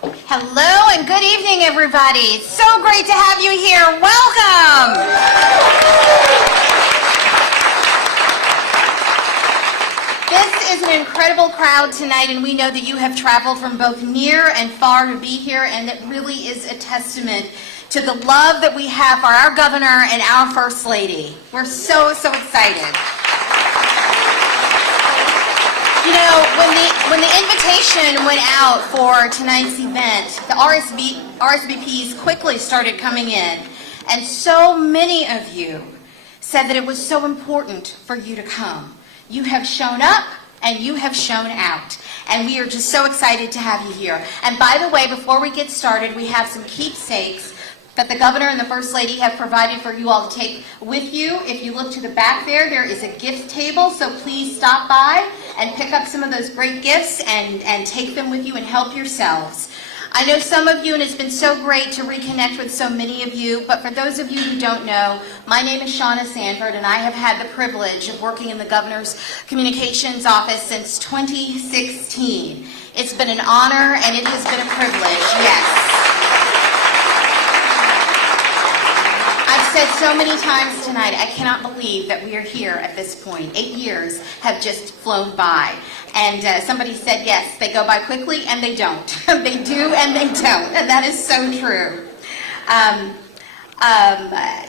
Hello and good evening, everybody. It's so great to have you here. Welcome. This is an incredible crowd tonight, and we know that you have traveled from both near and far to be here, and it really is a testament to the love that we have for our governor and our First Lady. We're so excited. You know, when the invitation went out for tonight's event, the RSVPs quickly started coming in, and so many of you said that it was so important for you to come. You have shown up and you have shown out, and we are just so excited to have you here. And by the way, before we get started, we have some keepsakes that the governor and the First Lady have provided for you all to take with you. If you look to the back there is a gift table, so please stop by and pick up some of those great gifts and take them with you and help yourselves. I know some of you, and it's been so great to reconnect with so many of you, but for those of you who don't know, my name is Shauna Sanford, and I have had the privilege of working in the governor's communications office since 2016. It's been an honor, and it has been a privilege, yes. I've said so many times tonight, I cannot believe that we are here at this point. 8 years have just flown by. And somebody said, yes, they go by quickly, and they don't. They do, and they don't. And that is so true.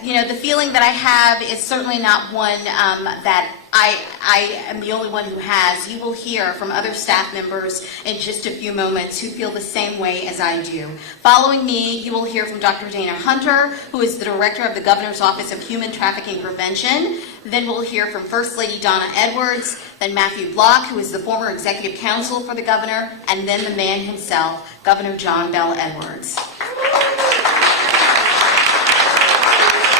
You know, the feeling that I have is certainly not one that I am the only one who has. You will hear from other staff members in just a few moments who feel the same way as I do. Following me, you will hear from Dr. Dana Hunter, who is the Director of the Governor's Office of Human Trafficking Prevention. Then we'll hear from First Lady Donna Edwards, then Matthew Block, who is the former Executive Counsel for the Governor, and then the man himself, Governor John Bel Edwards.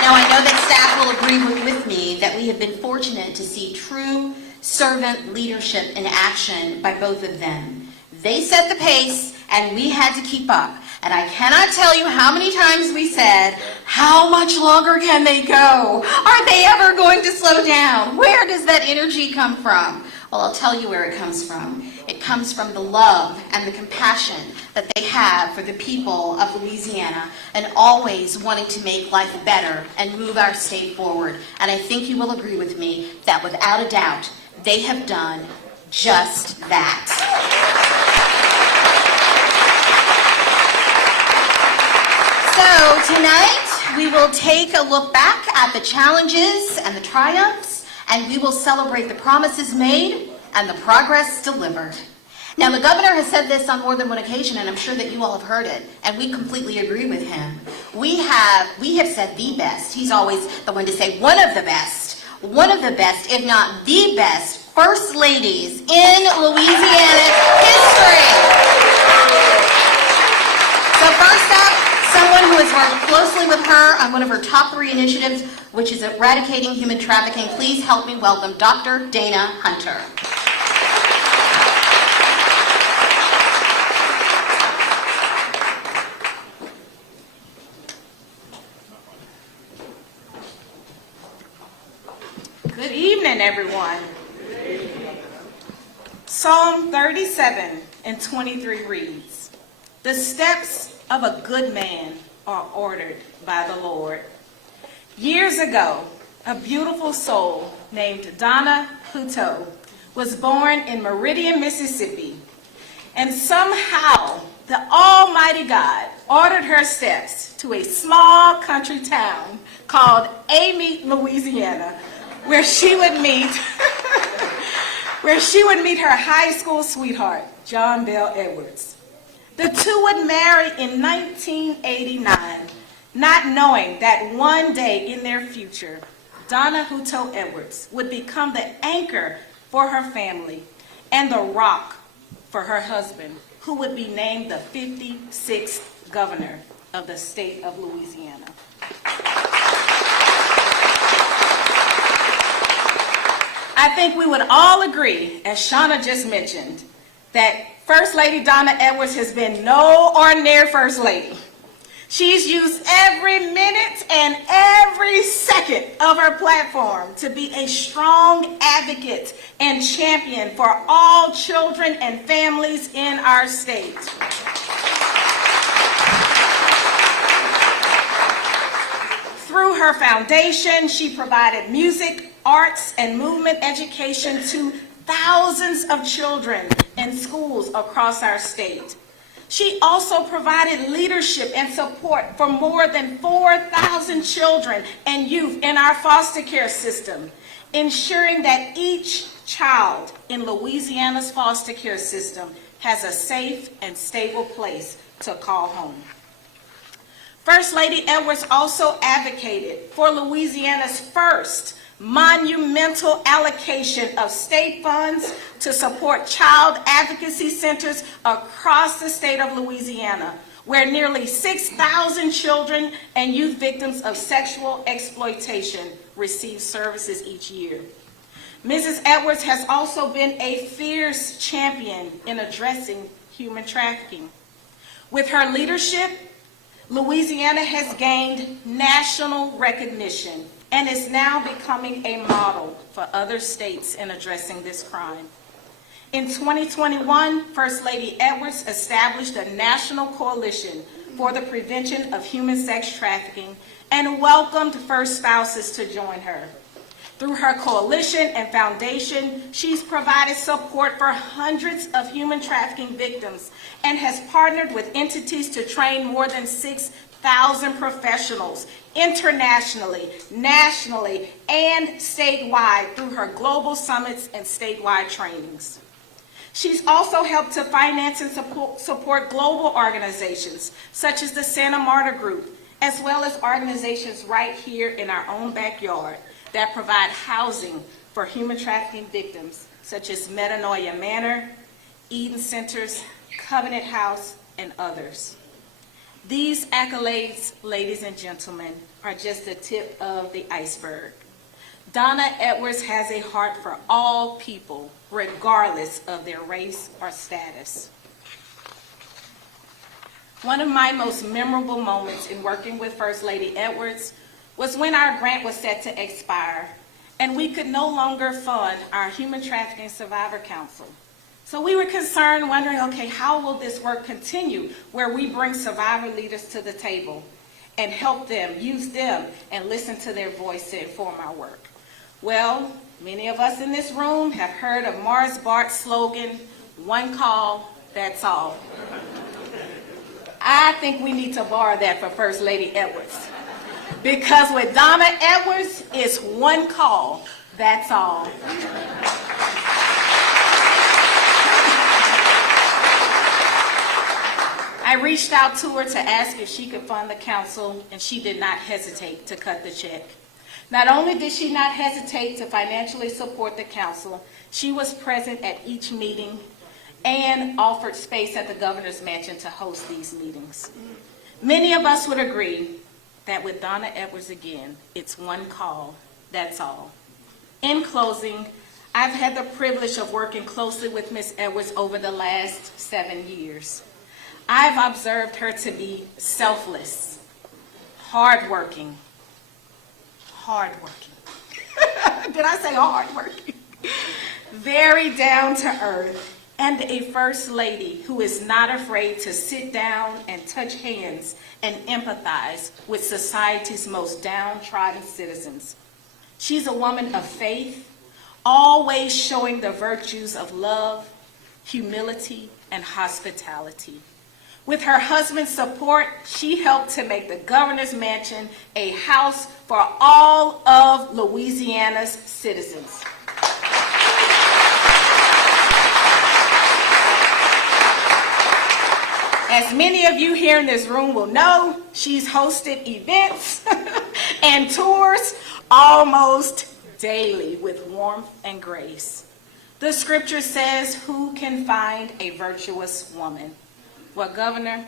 Now, I know that staff will agree with me that we have been fortunate to see true servant leadership in action by both of them. They set the pace, and we had to keep up. And I cannot tell you how many times we said, how much longer can they go? Are they ever going to slow down? Where does that energy come from? Well, I'll tell you where it comes from. It comes from the love and the compassion that they have for the people of Louisiana and always wanting to make life better and move our state forward. And I think you will agree with me that without a doubt, they have done just that. So tonight, we will take a look back at the challenges and the triumphs, and we will celebrate the promises made and the progress delivered. Now, the governor has said this on more than one occasion, and I'm sure that you all have heard it, and we completely agree with him. We have said the best. He's always the one to say one of the best, if not the best, First Ladies in Louisiana's history. So first up, someone who has worked closely with her on one of her top 3 initiatives, which is eradicating human trafficking. Please help me welcome Dr. Dana Hunter. Good evening, everyone. Psalm 37 and 23 reads, "The steps of a good man are ordered by the Lord." Years ago, a beautiful soul named Donna Hutto was born in Meridian, Mississippi, and somehow the Almighty God ordered her steps to a small country town called Amite, Louisiana, where she would meet her high school sweetheart, John Bel Edwards. The two would marry in 1989, not knowing that one day in their future, Donna Hutto Edwards would become the anchor for her family and the rock for her husband, who would be named the 56th governor of the state of Louisiana. I think we would all agree, as Shauna just mentioned, that First Lady Donna Edwards has been no ordinary First Lady. She's used every minute and every second of her platform to be a strong advocate and champion for all children and families in our state. her foundation, she provided music, arts, and movement education to thousands of children in schools across our state. She also provided leadership and support for more than 4,000 children and youth in our foster care system, ensuring that each child in Louisiana's foster care system has a safe and stable place to call home. First Lady Edwards also advocated for Louisiana's first monumental allocation of state funds to support child advocacy centers across the state of Louisiana, where nearly 6,000 children and youth victims of sexual exploitation receive services each year. Mrs. Edwards has also been a fierce champion in addressing human trafficking. With her leadership, Louisiana has gained national recognition and is now becoming a model for other states in addressing this crime. In 2021, First Lady Edwards established a national coalition for the prevention of human sex trafficking and welcomed first spouses to join her. Through her coalition and foundation, she's provided support for hundreds of human trafficking victims and has partnered with entities to train more than 6,000 professionals internationally, nationally, and statewide through her global summits and statewide trainings. She's also helped to finance and support global organizations such as the Santa Marta Group, as well as organizations right here in our own backyard that provide housing for human trafficking victims, such as Metanoia Manor, Eden Centers, Covenant House, and others. These accolades, ladies and gentlemen, are just the tip of the iceberg. Donna Edwards has a heart for all people, regardless of their race or status. One of my most memorable moments in working with First Lady Edwards was when our grant was set to expire and we could no longer fund our Human Trafficking Survivor Council. So we were concerned, wondering, okay, how will this work continue where we bring survivor leaders to the table and help them, use them, and listen to their voice to inform our work? Well, many of us in this room have heard of Morris Bart's slogan, "One call, that's all." I think we need to borrow that for First Lady Edwards. Because with Donna Edwards, it's one call, that's all. I reached out to her to ask if she could fund the council, and she did not hesitate to cut the check. Not only did she not hesitate to financially support the council, she was present at each meeting and offered space at the governor's mansion to host these meetings. Many of us would agree that with Donna Edwards again, it's one call, that's all. In closing, I've had the privilege of working closely with Ms. Edwards over the last 7 years. I've observed her to be selfless, hardworking. Did I say hardworking? Very down to earth, and a first lady who is not afraid to sit down and touch hands and empathize with society's most downtrodden citizens. She's a woman of faith, always showing the virtues of love, humility, and hospitality. With her husband's support, she helped to make the governor's mansion a house for all of Louisiana's citizens. As many of you here in this room will know, she's hosted events and tours almost daily with warmth and grace. The scripture says, "Who can find a virtuous woman?" Well, Governor,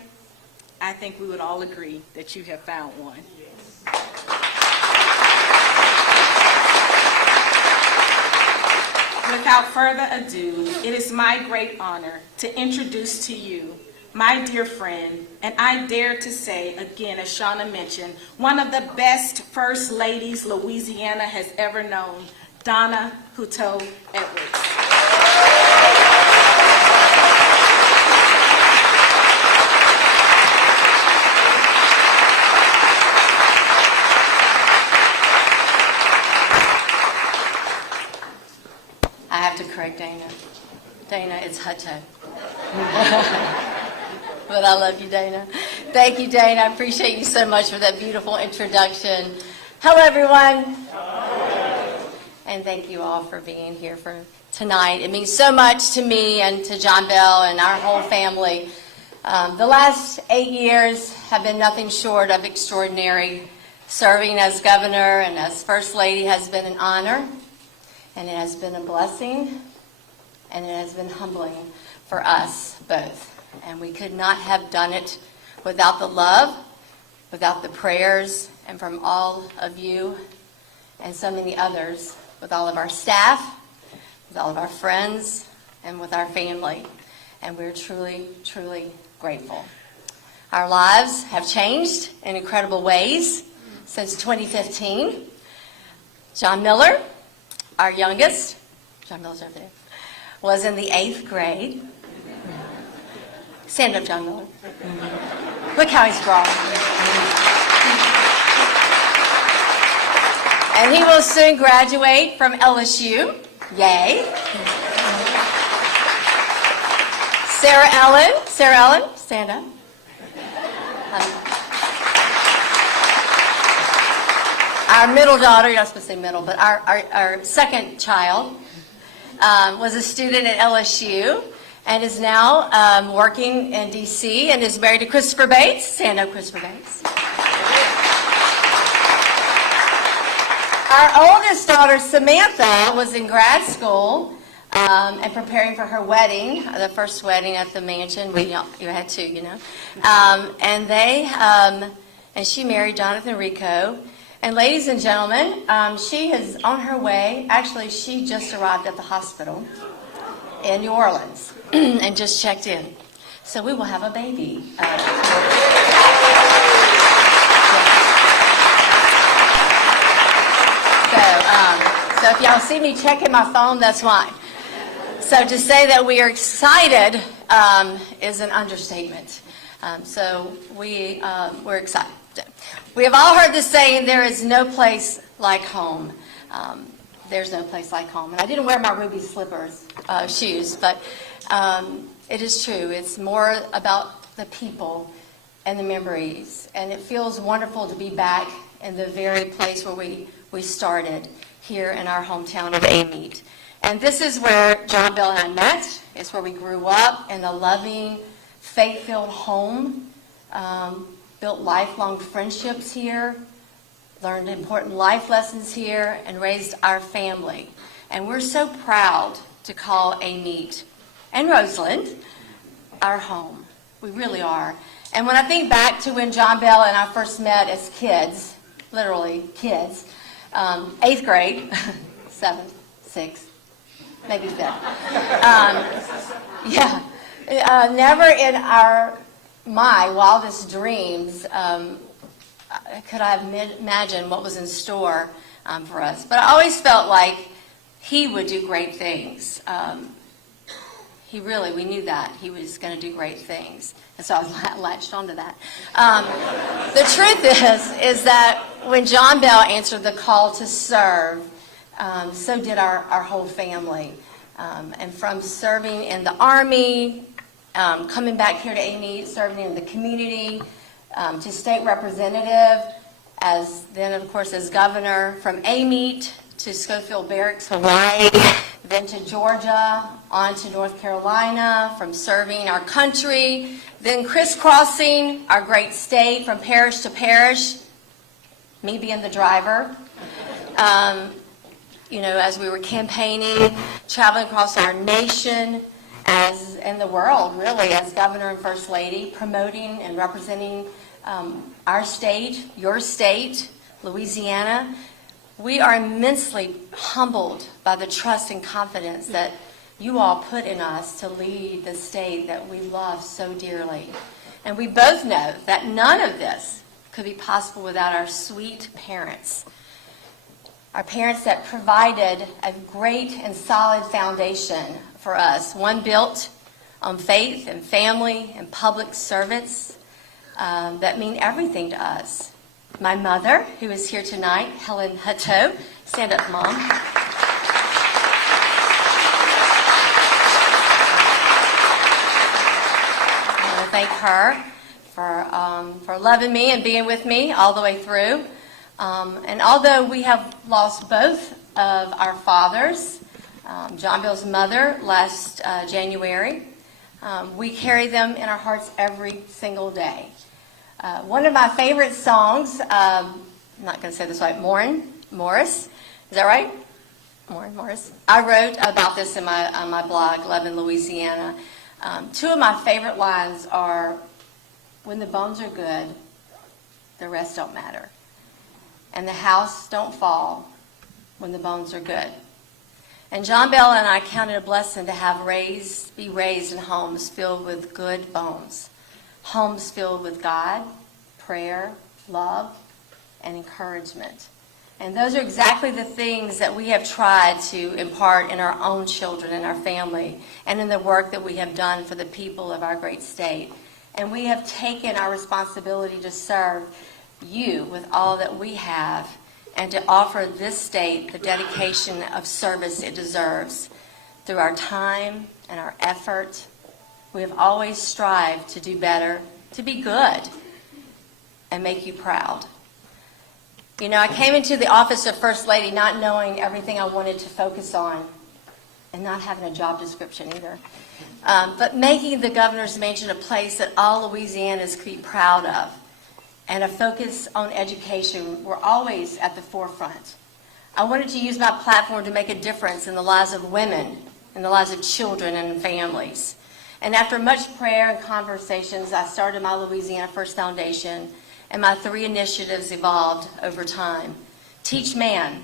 I think we would all agree that you have found one. Without further ado, it is my great honor to introduce to you my dear friend, and I dare to say, again, as Shauna mentioned, one of the best first ladies Louisiana has ever known, Donna Hutto Edwards. Hutto. But I love you, Dana. Thank you, Dana. I appreciate you so much for that beautiful introduction. Hello, everyone. And thank you all for being here for tonight. It means so much to me and to John Bell and our whole family. The last 8 years have been nothing short of extraordinary. Serving as governor and as first lady has been an honor, and it has been a blessing, and it has been humbling for us both. And we could not have done it without the love, without the prayers, and from all of you and so many others, with all of our staff, with all of our friends, and with our family. And we're truly, truly grateful. Our lives have changed in incredible ways since 2015. John Miller, our youngest, John Miller's over there, was in the 8th grade. Stand up, John Miller. Look how he's grown. And he will soon graduate from LSU. Yay. Sarah Ellen, stand up. Our middle daughter, you're not supposed to say middle, but our second child was a student at LSU and is now working in D.C. and is married to Christopher Bates. Stand up, Christopher Bates. Our oldest daughter, Samantha, was in grad school and preparing for her wedding, the first wedding at the mansion. You had two, you know. And she married Jonathan Rico. And ladies and gentlemen, she is on her way. Actually, she just arrived at the hospital in New Orleans and just checked in. So we will have a baby. So if y'all see me checking my phone, that's why. So to say that we are excited is an understatement. So we're excited. We have all heard the saying, there is no place like home. There's no place like home. And I didn't wear my ruby shoes, but it is true. It's more about the people and the memories. And it feels wonderful to be back in the very place where we started, here in our hometown of Amite. And this is where John Bell and I met. It's where we grew up, in a loving, faith-filled home. Built lifelong friendships here, learned important life lessons here, and raised our family. And we're so proud to call Amite and Roseland our home. We really are. And when I think back to when John Bell and I first met as kids, literally kids, 8th grade, 7th, 6th, maybe 5th. Never in my wildest dreams could I have imagined what was in store for us. But I always felt like he would do great things. We knew that he was going to do great things. And so I latched onto that. The truth is that when John Bell answered the call to serve, so did our whole family. And from serving in the Army, coming back here to Amite, serving in the community, to state representative, then of course as governor, from Amite to Schofield Barracks, Hawaii, then to Georgia, on to North Carolina, from serving our country, then crisscrossing our great state from parish to parish, me being the driver. As we were campaigning, traveling across our nation, as in the world, really, as governor and first lady, promoting and representing our state, your state, Louisiana. We are immensely humbled by the trust and confidence that you all put in us to lead the state that we love so dearly. And we both know that none of this could be possible without our sweet parents. Our parents that provided a great and solid foundation for us, one built on faith and family and public service that mean everything to us. My mother, who is here tonight, Helen Hutto. Stand up, Mom. thank her for loving me and being with me all the way through. And although we have lost both of our fathers, John Bill's mother last January, we carry them in our hearts every single day. One of my favorite songs, I'm not going to say this right, Maureen Morris, is that right? Maureen Morris. I wrote about this on my blog, Love in Louisiana. Two of my favorite lines are, when the bones are good, the rest don't matter. And the house don't fall when the bones are good. And John Bell and I count it a blessing to be raised in homes filled with good bones. Homes filled with God, prayer, love, and encouragement. And those are exactly the things that we have tried to impart in our own children and our family and in the work that we have done for the people of our great state. And we have taken our responsibility to serve you with all that we have and to offer this state the dedication of service it deserves. Through our time and our effort, we have always strived to do better, to be good, and make you proud. You know, I came into the office of First Lady not knowing everything I wanted to focus on and not having a job description either. But making the Governor's Mansion a place that all Louisianans could be proud of and a focus on education were always at the forefront. I wanted to use my platform to make a difference in the lives of women, in the lives of children and families. And after much prayer and conversations, I started my Louisiana First Foundation, and my 3 initiatives evolved over time. Teach man.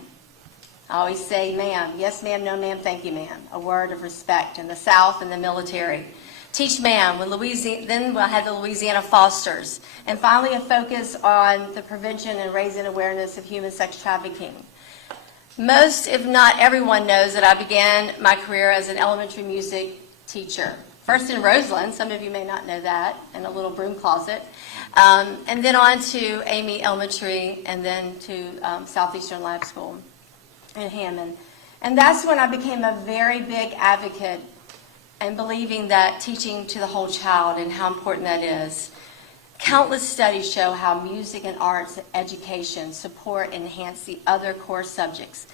I always say ma'am. Yes, ma'am, no, ma'am, thank you, ma'am. A word of respect in the South and the military. Teach man. Then I had the Louisiana Fosters. And finally, a focus on the prevention and raising awareness of human sex trafficking. Most, if not everyone, knows that I began my career as an elementary music teacher. First in Roseland, some of you may not know that, in a little broom closet. And then on to Amy Elementary, and then to Southeastern Lab School in Hammond. And that's when I became a very big advocate and believing that teaching to the whole child and how important that is. Countless studies show how music and arts education support and enhance the other core subjects.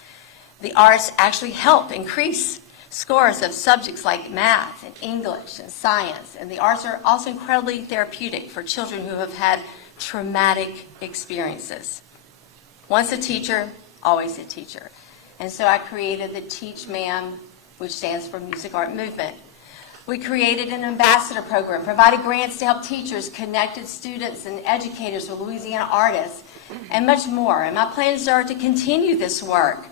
The arts actually help increase scores of subjects like math and English and science, and the arts are also incredibly therapeutic for children who have had traumatic experiences. Once a teacher, always a teacher. And so I created the Teach Ma'am, which stands for Music Art Movement. We created an ambassador program, provided grants to help teachers, connected students and educators with Louisiana artists, and much more. And my plans are to continue this work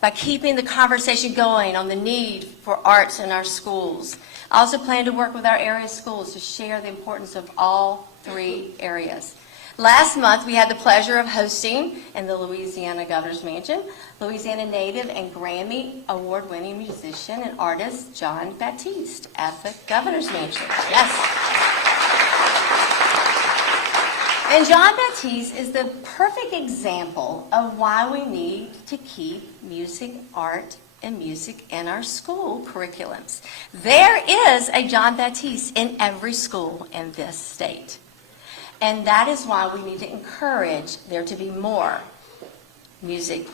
by keeping the conversation going on the need for arts in our schools. I also plan to work with our area schools to share the importance of all 3 areas. Last month, we had the pleasure of hosting in the Louisiana Governor's Mansion, Louisiana native and Grammy award-winning musician and artist Jon Batiste at the Governor's Mansion. Yes. And Jon Batiste is the perfect example of why we need to keep music, art, and music in our school curriculums. There is a Jon Batiste in every school in this state. And that is why we need to encourage there to be more music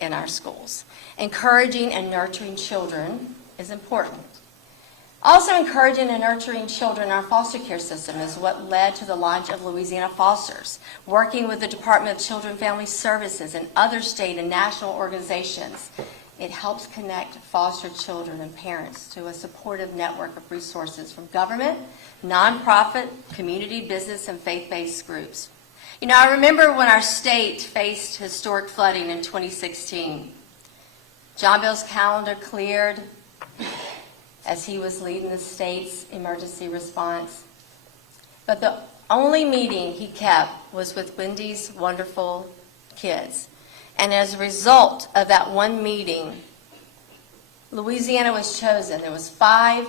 in our schools. Encouraging and nurturing children is important. Also encouraging and nurturing children in our foster care system is what led to the launch of Louisiana Fosters, working with the Department of Children and Family Services and other state and national organizations. It helps connect foster children and parents to a supportive network of resources from government, nonprofit, community, business, and faith-based groups. You know, I remember when our state faced historic flooding in 2016. John Bill's calendar cleared as he was leading the state's emergency response. But the only meeting he kept was with Wendy's wonderful kids. And as a result of that one meeting, Louisiana was chosen. There was 5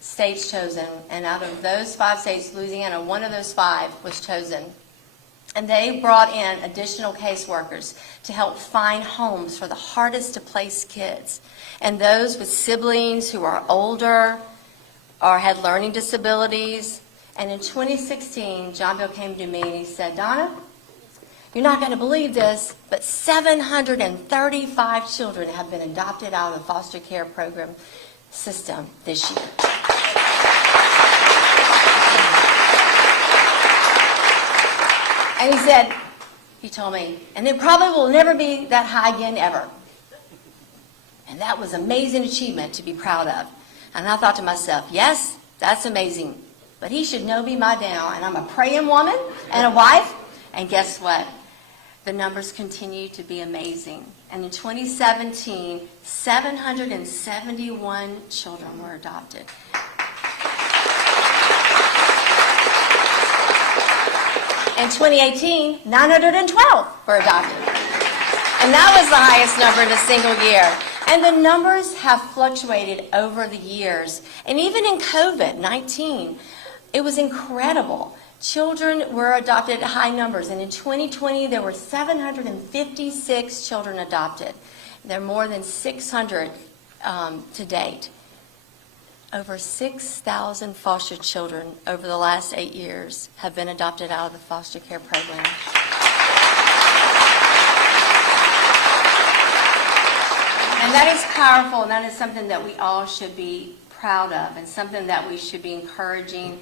states chosen, and out of those 5 states, Louisiana, one of those 5 was chosen. And they brought in additional caseworkers to help find homes for the hardest to place kids and those with siblings who are older or had learning disabilities And in 2016, John Bell came to me and he said, Donna, you're not going to believe this, but 735 children have been adopted out of the foster care program system this year. And he said, he told me, and it probably will never be that high again ever. And that was an amazing achievement to be proud of. And I thought to myself, yes, that's amazing. But he should know me by now. And I'm a praying woman and a wife. And guess what? The numbers continue to be amazing. And in 2017, 771 children were adopted. In 2018, 912 were adopted. And that was the highest number in a single year. And the numbers have fluctuated over the years. And even in COVID-19, it was incredible. Children were adopted at high numbers. And in 2020, there were 756 children adopted. There are more than 600 to date. Over 6,000 foster children over the last 8 years have been adopted out of the foster care program. And that is powerful, and that is something that we all should be proud of, and something that we should be encouraging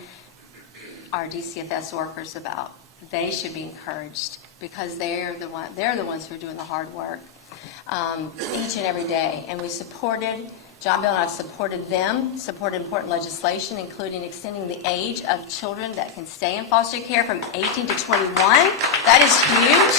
our DCFS workers about. They should be encouraged because they're the ones who are doing the hard work each and every day. And we supported, John Bell and I supported them, supported important legislation, including extending the age of children that can stay in foster care from 18 to 21. That is huge.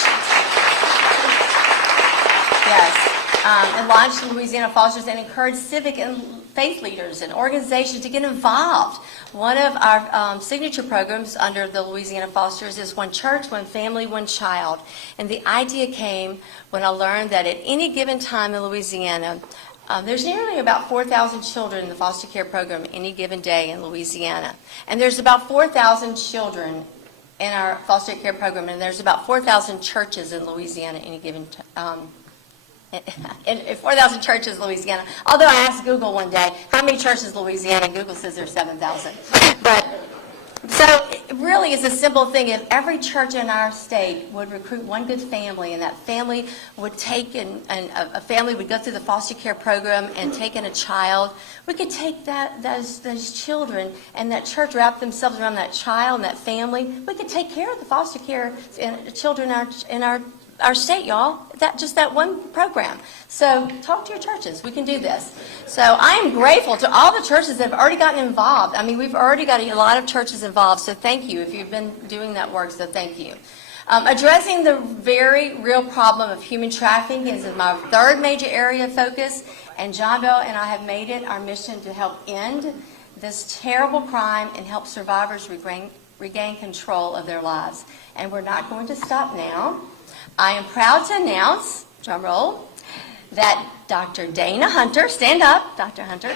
Yes. And launched Louisiana Fosters and encouraged civic and faith leaders and organizations to get involved. One of our signature programs under the Louisiana Fosters is One Church, One Family, One Child. And the idea came when I learned that at any given time in Louisiana, there's nearly about 4,000 children in the foster care program any given day in Louisiana. And there's about 4,000 children in our foster care program, and there's about 4,000 churches in Louisiana any given in 4,000 churches in Louisiana. Although I asked Google one day, how many churches in Louisiana? And Google says there's 7,000. But so it really is a simple thing. If every church in our state would recruit one good family, and that family would take and a family would go through the foster care program and take in a child, we could take those children and that church wrap themselves around that child and that family. We could take care of the foster care children in our state, y'all. That one program. So talk to your churches. We can do this. So I am grateful to all the churches that have already gotten involved. I mean, we've already got a lot of churches involved. So thank you if you've been doing that work. So thank you. Addressing the very real problem of human trafficking is my third major area of focus. And John Bell and I have made it our mission to help end this terrible crime and help survivors regain control of their lives. And we're not going to stop now. I am proud to announce, drum roll, that Dr. Dana Hunter, stand up, Dr. Hunter.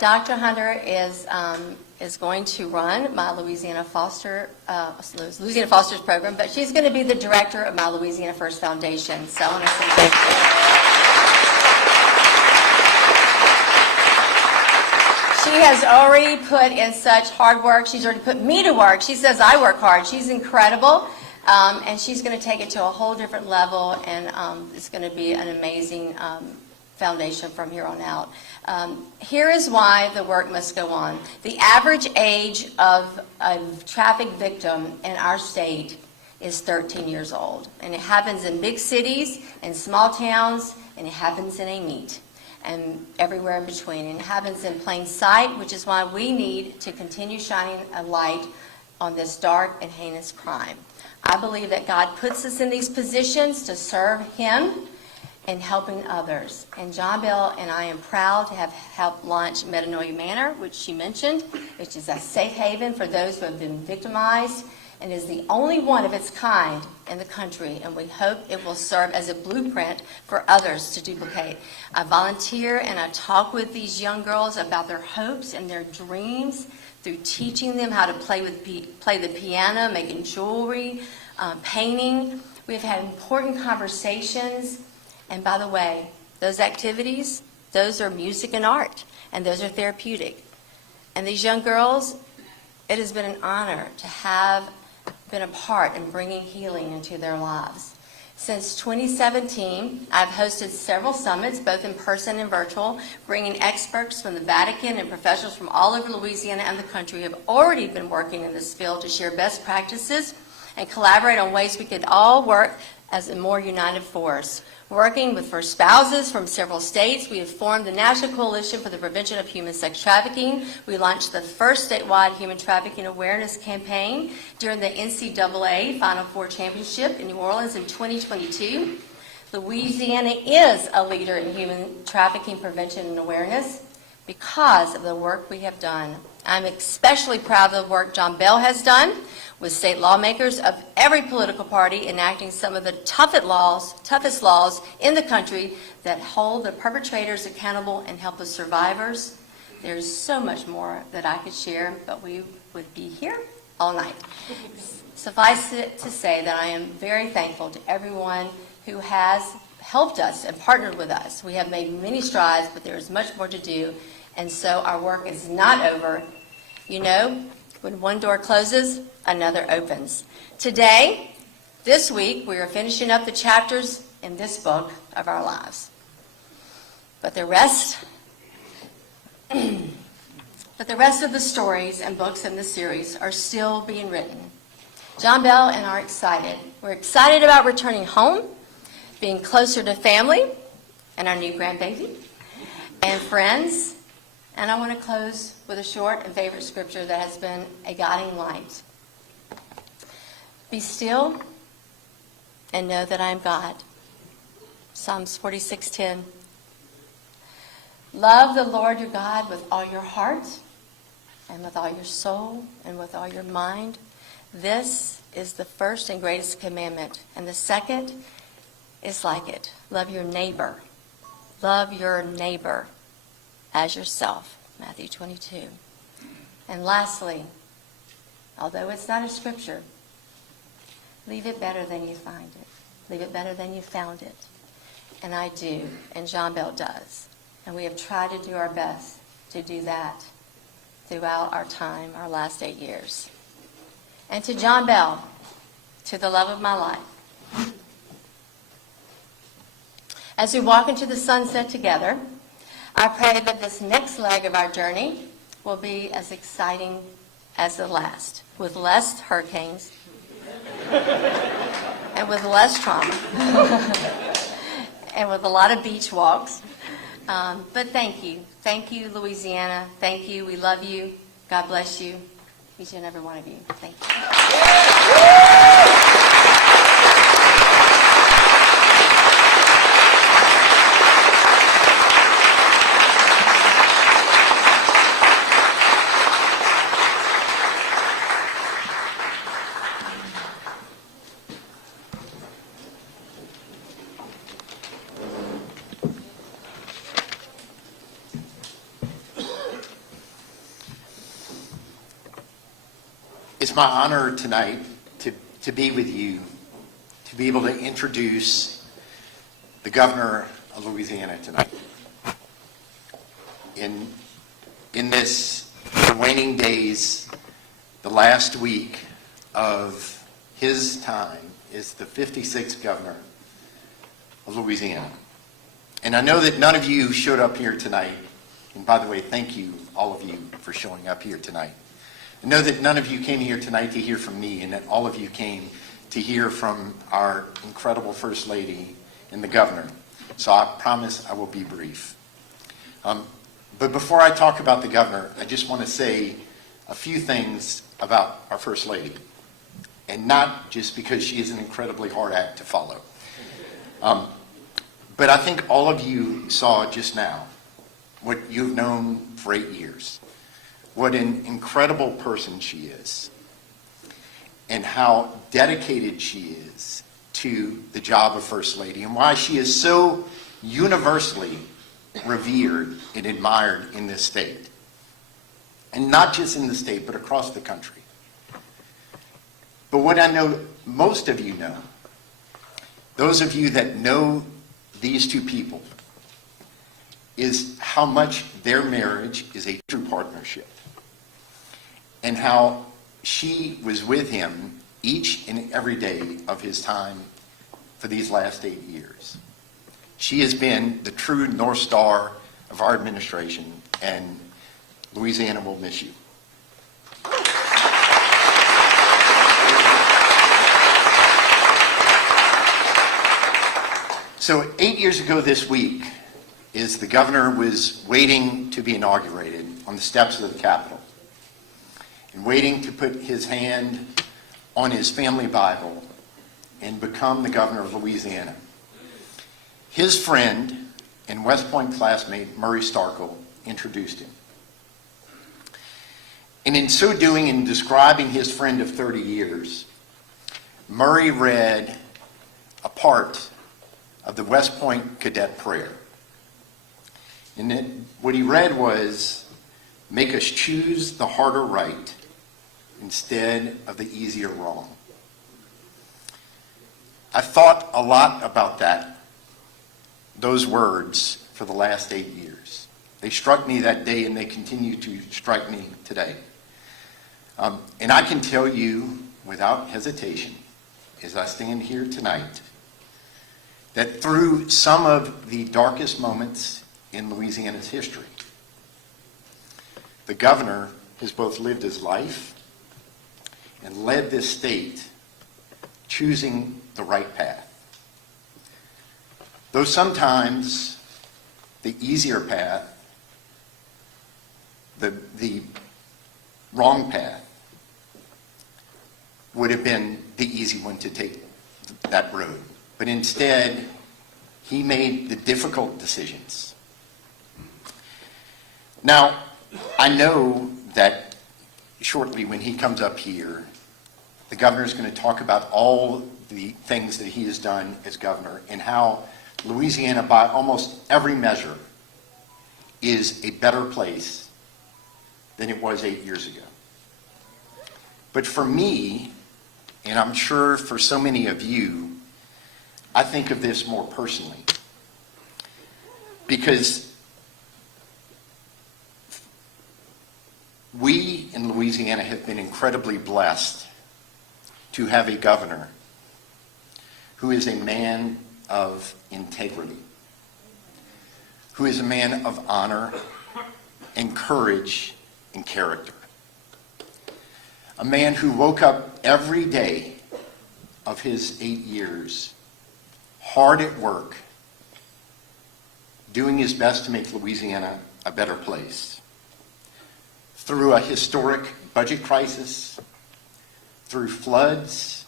Dr. Hunter is going to run my Louisiana Fosters program, but she's going to be the director of my Louisiana First Foundation. So I want to say thank you. She has already put in such hard work. She's already put me to work. She says I work hard. She's incredible, and she's going to take it to a whole different level, and it's going to be an amazing foundation from here on out. Here is why the work must go on. The average age of a traffic victim in our state is 13 years old, and it happens in big cities, in small towns, and it happens in Amite, and everywhere in between. And it happens in plain sight, which is why we need to continue shining a light on this dark and heinous crime. I believe that God puts us in these positions to serve Him and helping others. And John Bell and I am proud to have helped launch Metanoia Manor, which she mentioned, which is a safe haven for those who have been victimized, and is the only one of its kind in the country, and we hope it will serve as a blueprint for others to duplicate. I volunteer and I talk with these young girls about their hopes and their dreams through teaching them how to play the piano, making jewelry, painting. We've had important conversations, and by the way, those activities Those are music and art, and those are therapeutic. And these young girls, it has been an honor to have been a part in bringing healing into their lives. Since 2017, I've hosted several summits, both in person and virtual, bringing experts from the Vatican and professionals from all over Louisiana and the country who have already been working in this field to share best practices and collaborate on ways we could all work as a more united force. Working with first spouses from several states, we have formed the National Coalition for the Prevention of Human Sex Trafficking. We launched the first statewide human trafficking awareness campaign during the NCAA Final Four Championship in New Orleans in 2022. Louisiana is a leader in human trafficking prevention and awareness because of the work we have done. I'm especially proud of the work John Bell has done with state lawmakers of every political party enacting some of the toughest laws in the country that hold the perpetrators accountable and help the survivors. There's so much more that I could share, but we would be here all night. Suffice it to say that I am very thankful to everyone who has helped us and partnered with us. We have made many strides, but there is much more to do, and so our work is not over. You know, when one door closes, another opens. Today, this week, we are finishing up the chapters in this book of our lives. But the rest of the stories and books in this series are still being written. John Bell and I are excited. We're excited about returning home, being closer to family and our new grandbaby and friends. And I want to close with a short and favorite scripture that has been a guiding light. Be still and know that I am God. Psalms 46:10. Love the Lord your God with all your heart and with all your soul and with all your mind. This is the first and greatest commandment. And the second is like it. Love your neighbor. Love your neighbor as yourself. Matthew 22. And lastly, although it's not a scripture, leave it better than you find it. Leave it better than you found it. And I do, and John Bell does. And we have tried to do our best to do that throughout our time, our last 8 years. And to John Bell, to the love of my life, as we walk into the sunset together, I pray that this next leg of our journey will be as exciting as the last, with less hurricanes and with less trauma and with a lot of beach walks. But thank you. Thank you, Louisiana. Thank you. We love you. God bless you. Each and every one of you. Thank you. It's my honor tonight to be with you, to be able to introduce the governor of Louisiana tonight. In this the waning days, the last week of his time is the 56th governor of Louisiana. And I know that none of you showed up here tonight. And by the way, thank you, all of you, for showing up here tonight. I know that none of you came here tonight to hear from me, and that all of you came to hear from our incredible First Lady and the Governor. So I promise I will be brief. But before I talk about the Governor, I just want to say a few things about our First Lady, and not just because she is an incredibly hard act to follow. But I think all of you saw just now what you've known for 8 years. What an incredible person she is, and how dedicated she is to the job of First Lady, and why she is so universally revered and admired in this state. And not just in the state, but across the country. But what I know most of you know, those of you that know these two people, is how much their marriage is a true partnership, and how she was with him each and every day of his time for these last 8 years. She has been the true North Star of our administration, and Louisiana will miss you. So 8 years ago this week, as the governor was waiting to be inaugurated on the steps of the Capitol, and waiting to put his hand on his family Bible and become the governor of Louisiana, his friend and West Point classmate Murray Starkle introduced him. And in so doing, in describing his friend of 30 years, Murray read a part of the West Point Cadet Prayer. And what he read was, "Make us choose the harder right instead of the easier wrong." I thought a lot about those words for the last 8 years. They struck me that day, and they continue to strike me today. And I can tell you without hesitation, as I stand here tonight, that through some of the darkest moments in Louisiana's history, the governor has both lived his life and led this state choosing the right path. Though sometimes the easier path, the wrong path, would have been the easy one to take that road. But instead, he made the difficult decisions. Now, I know that shortly when he comes up here, the governor is going to talk about all the things that he has done as governor and how Louisiana, by almost every measure, is a better place than it was 8 years ago. But for me, and I'm sure for so many of you, I think of this more personally, because we in Louisiana have been incredibly blessed to have a governor who is a man of integrity, who is a man of honor and courage and character, a man who woke up every day of his 8 years hard at work, doing his best to make Louisiana a better place. Through a historic budget crisis, through floods,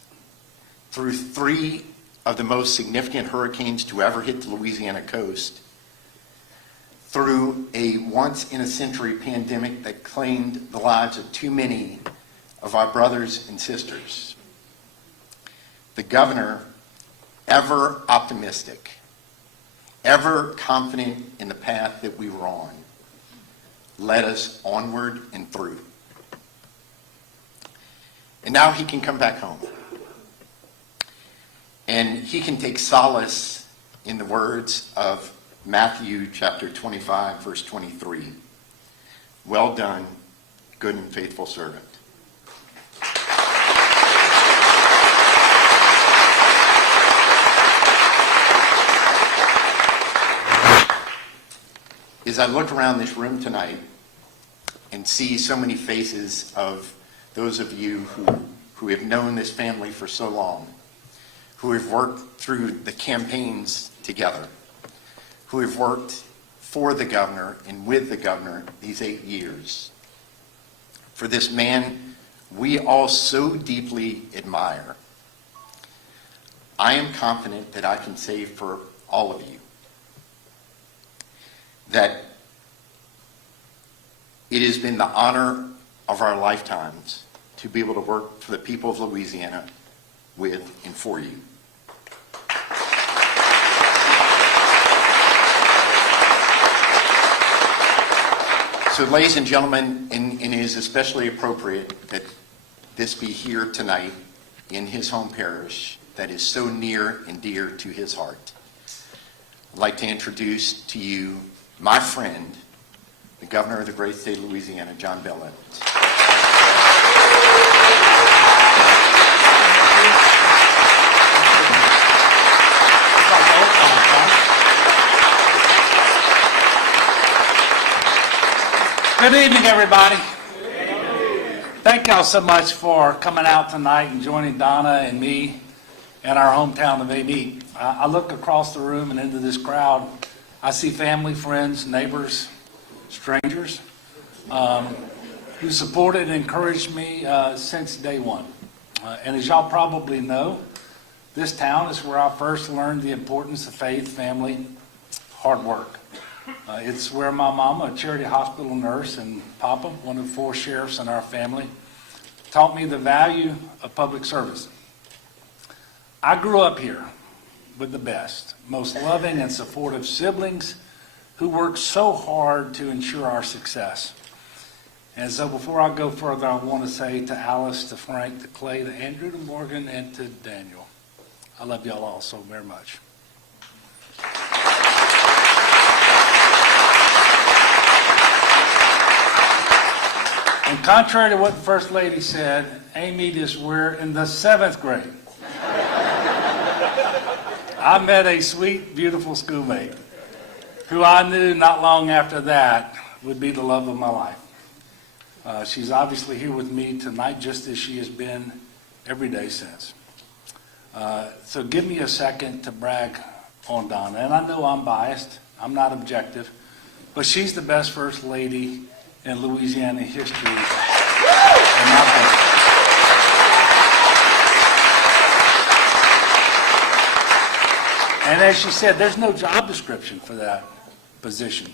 through 3 of the most significant hurricanes to ever hit the Louisiana coast, through a once-in-a-century pandemic that claimed the lives of too many of our brothers and sisters. The governor, ever optimistic, ever confident in the path that we were on, led us onward and through. And now he can come back home. And he can take solace in the words of Matthew chapter 25, verse 23. "Well done, good and faithful servant." As I look around this room tonight and see so many faces of those of you who have known this family for so long, who have worked through the campaigns together, who have worked for the governor and with the governor these 8 years, for this man we all so deeply admire, I am confident that I can say for all of you that it has been the honor of our lifetimes to be able to work for the people of Louisiana with and for you. So, ladies and gentlemen, and it is especially appropriate that this be here tonight in his home parish that is so near and dear to his heart. I'd like to introduce to you my friend, the governor of the great state of Louisiana, John Bel Edwards. Good evening, everybody. Thank y'all so much for coming out tonight and joining Donna and me in our hometown of Amite. I look across the room and into this crowd. I see family, friends, neighbors, strangers who supported and encouraged me since day one. And as y'all probably know, this town is where I first learned the importance of faith, family, hard work. It's where my mama, a charity hospital nurse, and Papa, one of 4 sheriffs in our family, taught me the value of public service. I grew up here with the best, most loving and supportive siblings who worked so hard to ensure our success. And so before I go further, I want to say to Alice, to Frank, to Clay, to Andrew, to Morgan, and to Daniel, I love y'all all so very much. And contrary to what the First Lady said, Amite is we're in the 7th grade. I met a sweet, beautiful schoolmate who I knew not long after that would be the love of my life. She's obviously here with me tonight just as she has been every day since. So give me a second to brag on Donna. And I know I'm biased. I'm not objective. But she's the best First Lady in Louisiana history. And as she said, there's no job description for that position.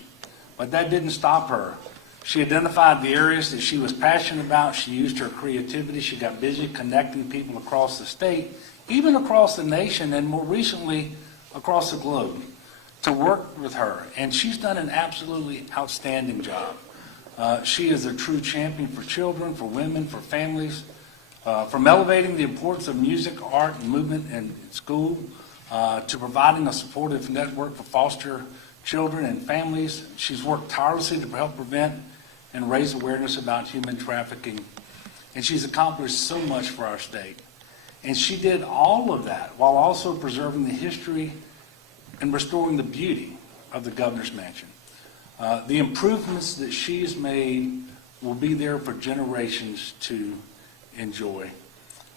But that didn't stop her. She identified the areas that she was passionate about. She used her creativity. She got busy connecting people across the state, even across the nation, and more recently, across the globe, to work with her. And she's done an absolutely outstanding job. She is a true champion for children, for women, for families, from elevating the importance of music, art, and movement in school, to providing a supportive network for foster children and families. She's worked tirelessly to help prevent and raise awareness about human trafficking. And she's accomplished so much for our state. And she did all of that while also preserving the history and restoring the beauty of the governor's mansion. The improvements that she's made will be there for generations to enjoy.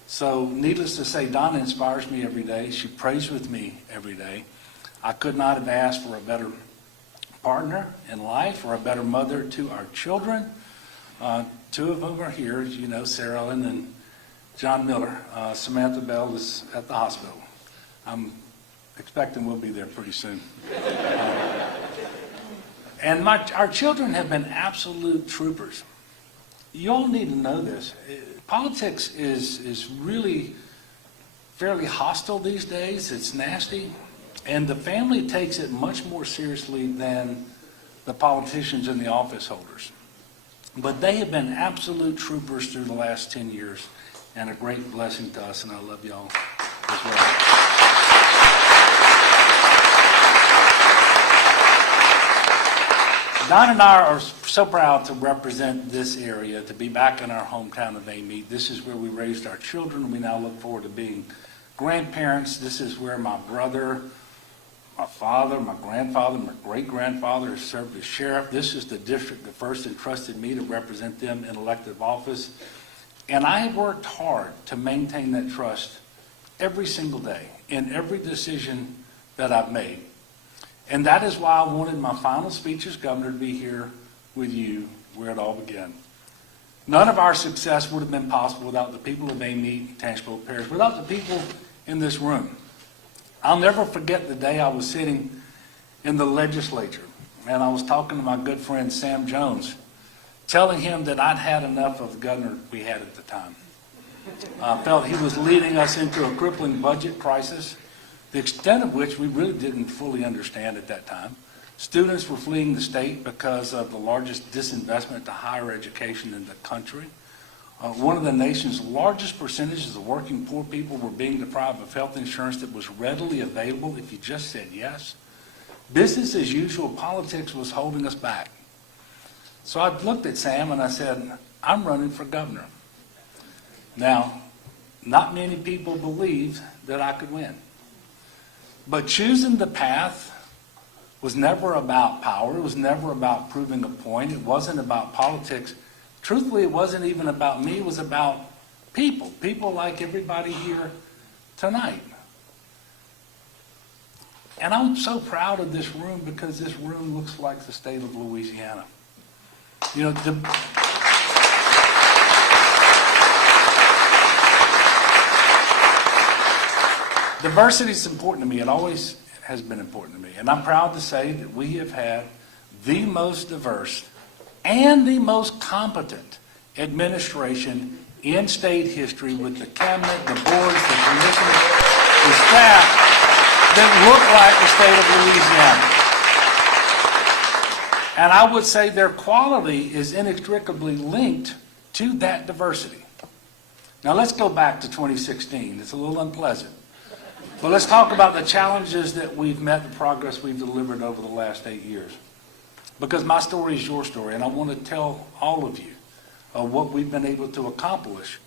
So needless to say, Donna inspires me every day. She prays with me every day. I could not have asked for a better partner in life or a better mother to our children. 2 of them are here, as you know, Sarah Ellen and John Miller. Samantha Bell is at the hospital. I'm expecting we'll be there pretty soon. And our children have been absolute troopers. You all need to know this. Politics is really fairly hostile these days. It's nasty. And the family takes it much more seriously than the politicians and the office holders. But they have been absolute troopers through the last 10 years and a great blessing to us, and I love y'all as well. Don and I are so proud to represent this area, to be back in our hometown of Amite. This is where we raised our children. We now look forward to being grandparents. This is where my brother, my father, my grandfather, my great-grandfather has served as sheriff. This is the district that first entrusted me to represent them in elective office. And I have worked hard to maintain that trust every single day in every decision that I've made. And that is why I wanted my final speech as governor to be here with you where it all began. None of our success would have been possible without the people of Amite, Tangipahoa Parish, without the people in this room. I'll never forget the day I was sitting in the legislature and I was talking to my good friend Sam Jones, telling him that I'd had enough of the governor we had at the time. I felt he was leading us into a crippling budget crisis, the extent of which we really didn't fully understand at that time. Students were fleeing the state because of the largest disinvestment to higher education in the country. One of the nation's largest percentages of working poor people were being deprived of health insurance that was readily available if you just said yes. Business as usual politics was holding us back. So I looked at Sam and I said, I'm running for governor. Now, not many people believed that I could win. But choosing the path was never about power. It was never about proving a point. It wasn't about politics. Truthfully, it wasn't even about me. It was about people like everybody here tonight. And I'm so proud of this room because this room looks like the state of Louisiana. You know, diversity is important to me. It always has been important to me. And I'm proud to say that we have had the most diverse and the most competent administration in state history, with the cabinet, the boards, the commissioners, the staff that look like the state of Louisiana. And I would say their quality is inextricably linked to that diversity. Now let's go back to 2016. It's a little unpleasant. But let's talk about the challenges that we've met, the progress we've delivered over the last 8 years. Because my story is your story, and I want to tell all of you what we've been able to accomplish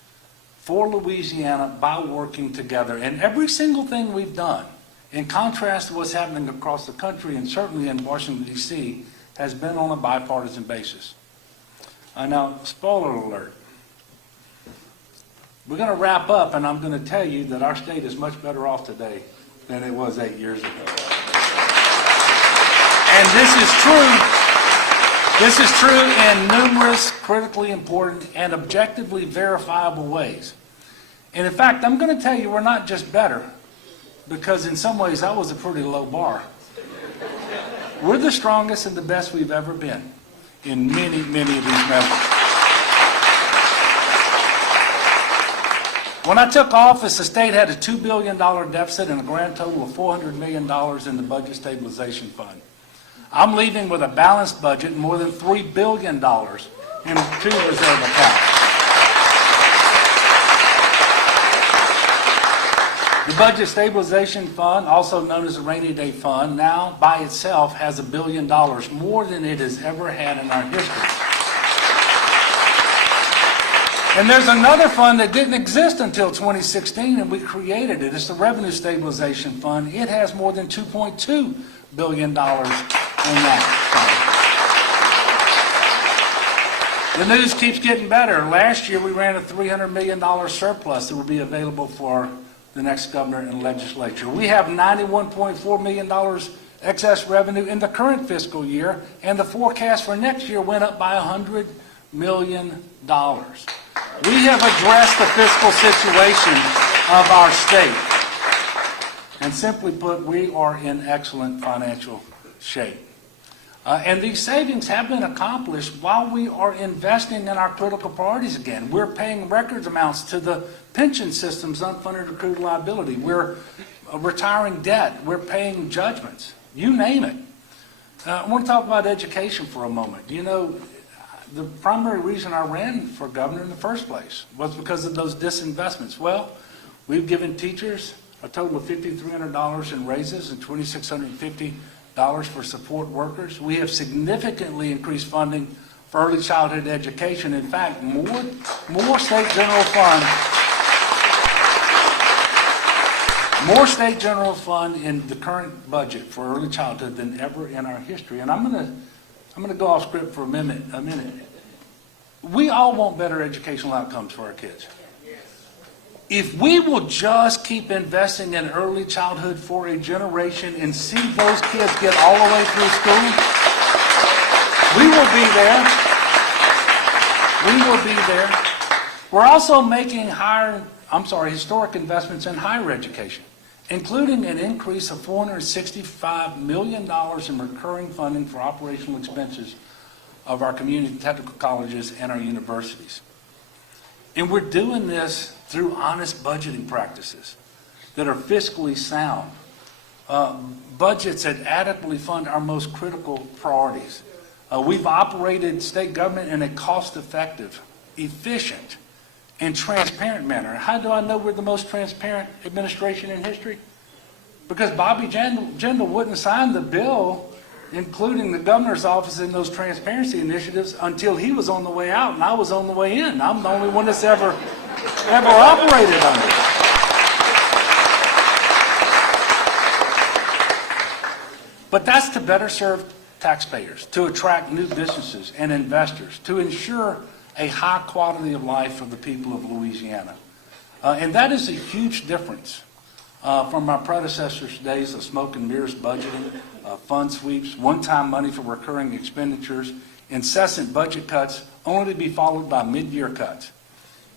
for Louisiana by working together. And every single thing we've done, in contrast to what's happening across the country and certainly in Washington, D.C., has been on a bipartisan basis. Now, spoiler alert. We're going to wrap up, and I'm going to tell you that our state is much better off today than it was 8 years ago. And this is true. This is true in numerous critically important and objectively verifiable ways. And in fact, I'm going to tell you we're not just better, because in some ways that was a pretty low bar. We're the strongest and the best we've ever been in many, many of these measures. When I took office, the state had a $2 billion deficit and a grand total of $400 million in the Budget Stabilization Fund. I'm leaving with a balanced budget and more than $3 billion in two reserve accounts. The Budget Stabilization Fund, also known as the Rainy Day Fund, now by itself has $1 billion, more than it has ever had in our history. And there's another fund that didn't exist until 2016, and we created it. It's the Revenue Stabilization Fund. It has more than $2.2 billion in that fund. The news keeps getting better. Last year, we ran a $300 million surplus that will be available for the next governor and legislature. We have $91.4 million excess revenue in the current fiscal year, and the forecast for next year went up by $100 million. We have addressed the fiscal situation of our state. And simply put, we are in excellent financial shape. And these savings have been accomplished while we are investing in our critical priorities again. We're paying record amounts to the pension system's unfunded accrued liability. We're retiring debt. We're paying judgments. You name it. I want to talk about education for a moment. You know, the primary reason I ran for governor in the first place was because of those disinvestments. Well, we've given teachers a total of $5,300 in raises and $2,650 for support workers. We have significantly increased funding for early childhood education. In fact, more state general fund in the current budget for early childhood than ever in our history. And I'm going to go off script for a minute. We all want better educational outcomes for our kids. If we will just keep investing in early childhood for a generation and see those kids get all the way through school, we will be there. We will be there. We're also making historic investments in higher education, including an increase of $465 million in recurring funding for operational expenses of our community technical colleges and our universities. And we're doing this through honest budgeting practices that are fiscally sound, budgets that adequately fund our most critical priorities. We've operated state government in a cost-effective, efficient, and transparent manner. How do I know we're the most transparent administration in history? Because Bobby Jindal wouldn't sign the bill, including the governor's office in those transparency initiatives, until he was on the way out and I was on the way in. I'm the only one that's ever operated under it. But that's to better serve taxpayers, to attract new businesses and investors, to ensure a high quality of life for the people of Louisiana. And that is a huge difference from our predecessors' days of smoke and mirrors budgeting, fund sweeps, one-time money for recurring expenditures, incessant budget cuts, only to be followed by mid-year cuts.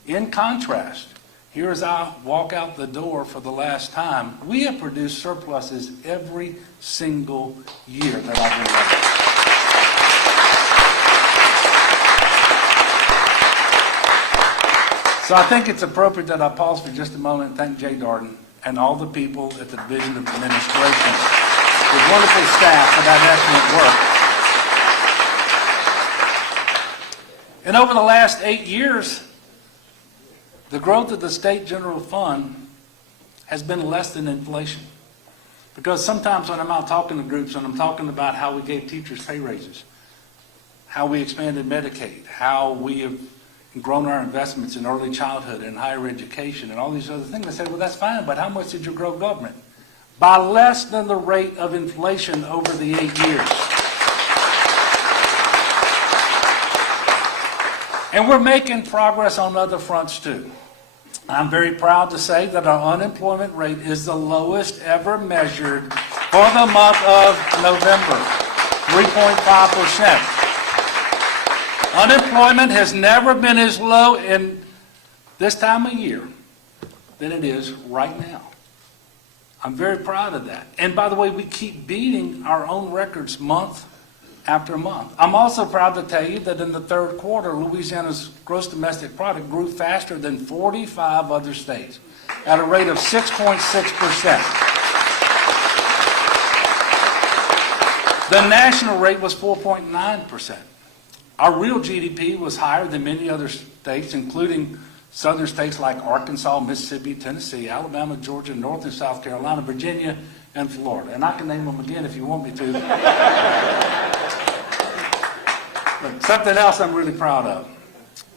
In contrast, here as I walk out the door for the last time, we have produced surpluses every single year that I've been running. So I think it's appropriate that I pause for just a moment and thank Jay Darden and all the people at the Division of Administration, with wonderful staff for that excellent work. And over the last 8 years, the growth of the state general fund has been less than inflation. Because sometimes when I'm out talking to groups and I'm talking about how we gave teachers pay raises, how we expanded Medicaid, how we have grown our investments in early childhood and higher education and all these other things, I say, well, that's fine, but how much did you grow government? By less than the rate of inflation over the 8 years. And we're making progress on other fronts too. I'm very proud to say that our unemployment rate is the lowest ever measured for the month of November, 3.5%. Unemployment has never been as low in this time of year than it is right now. I'm very proud of that. And by the way, we keep beating our own records month after month. I'm also proud to tell you that in the third quarter, Louisiana's gross domestic product grew faster than 45 other states at a rate of 6.6%. The national rate was 4.9%. Our real GDP was higher than many other states, including southern states like Arkansas, Mississippi, Tennessee, Alabama, Georgia, North and South Carolina, Virginia, and Florida. And I can name them again if you want me to. But something else I'm really proud of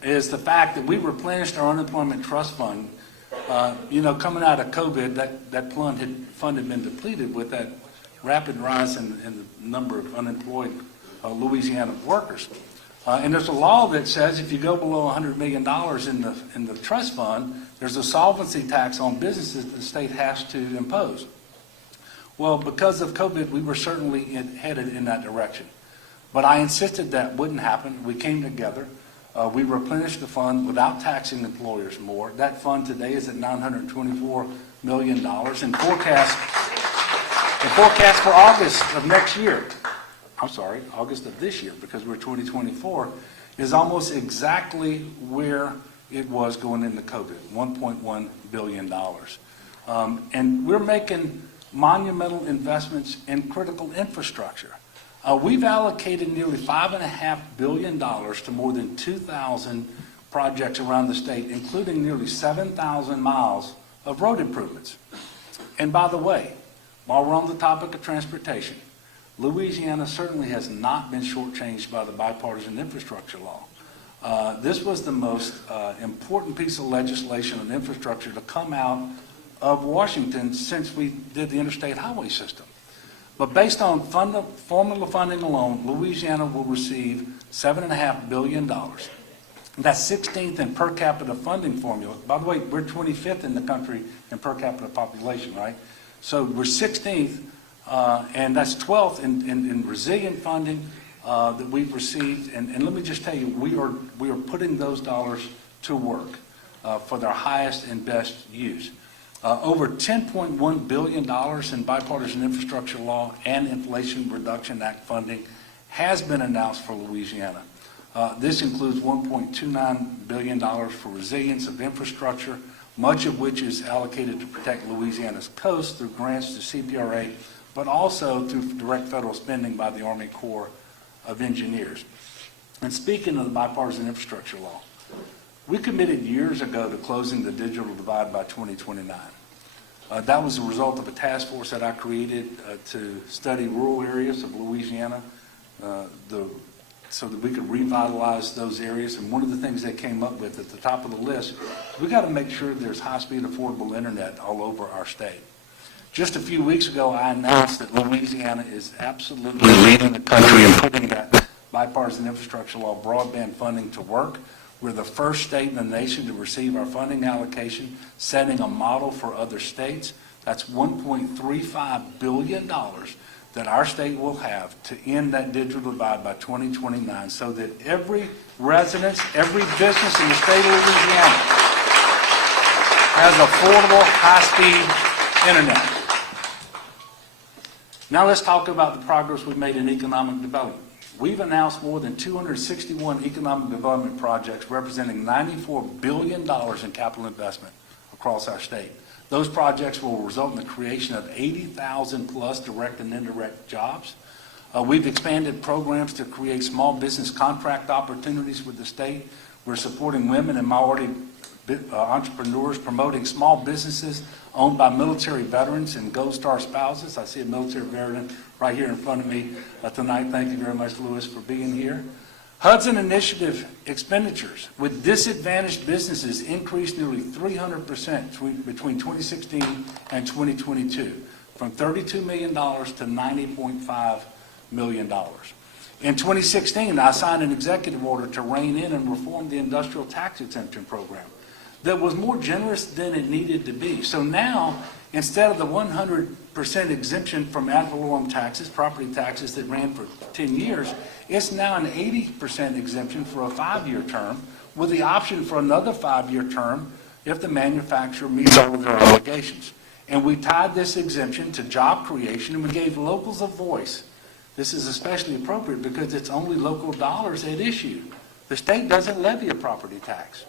is the fact that we replenished our unemployment trust fund. Coming out of COVID, that fund had been depleted with that rapid rise in the number of unemployed Louisiana workers. And there's a law that says if you go below $100 million in the trust fund, there's a solvency tax on businesses that the state has to impose. Well, because of COVID, we were certainly headed in that direction. But I insisted that wouldn't happen. We came together. We replenished the fund without taxing employers more. That fund today is at $924 million. And the forecast for August of next year, August of this year, because we're 2024, is almost exactly where it was going into COVID, $1.1 billion. And we're making monumental investments in critical infrastructure. We've allocated nearly $5.5 billion to more than 2,000 projects around the state, including nearly 7,000 miles of road improvements. And by the way, while we're on the topic of transportation, Louisiana certainly has not been shortchanged by the bipartisan infrastructure law. This was the most important piece of legislation on infrastructure to come out of Washington since we did the interstate highway system. But based on formula funding alone, Louisiana will receive $7.5 billion. That's 16th in per capita funding formula. By the way, we're 25th in the country in per capita population, right? So we're 16th. And that's 12th in resilient funding that we've received. And let me just tell you, we are putting those dollars to work for their highest and best use. Over $10.1 billion in bipartisan infrastructure law and Inflation Reduction Act funding has been announced for Louisiana. This includes $1.29 billion for resilience of infrastructure, much of which is allocated to protect Louisiana's coast through grants to CPRA, but also through direct federal spending by the Army Corps of Engineers. And speaking of the bipartisan infrastructure law, we committed years ago to closing the digital divide by 2029. That was a result of a task force that I created to study rural areas of Louisiana so that we could revitalize those areas. And one of the things they came up with at the top of the list, we got to make sure there's high-speed, affordable internet all over our state. Just a few weeks ago, I announced that Louisiana is absolutely leading the country in putting that bipartisan infrastructure law broadband funding to work. We're the first state in the nation to receive our funding allocation, setting a model for other states. That's $1.35 billion that our state will have to end that digital divide by 2029, so that every residence, every business in the state of Louisiana has affordable, high-speed internet. Now let's talk about the progress we've made in economic development. We've announced more than 261 economic development projects representing $94 billion in capital investment across our state. Those projects will result in the creation of 80,000 plus direct and indirect jobs. We've expanded programs to create small business contract opportunities with the state. We're supporting women and minority entrepreneurs, promoting small businesses owned by military veterans and Gold Star spouses. I see a military veteran right here in front of me tonight. Thank you very much, Louis, for being here. Hudson Initiative expenditures with disadvantaged businesses increased nearly 300% between 2016 and 2022, from $32 million to $90.5 million. In 2016, I signed an executive order to rein in and reform the industrial tax exemption program that was more generous than it needed to be. So now, instead of the 100% exemption from ad valorem taxes, property taxes that ran for 10 years, it's now an 80% exemption for a 5-year term, with the option for another 5-year term if the manufacturer meets all of their obligations. And we tied this exemption to job creation, and we gave locals a voice. This is especially appropriate because it's only local dollars at issue. The state doesn't levy a property tax.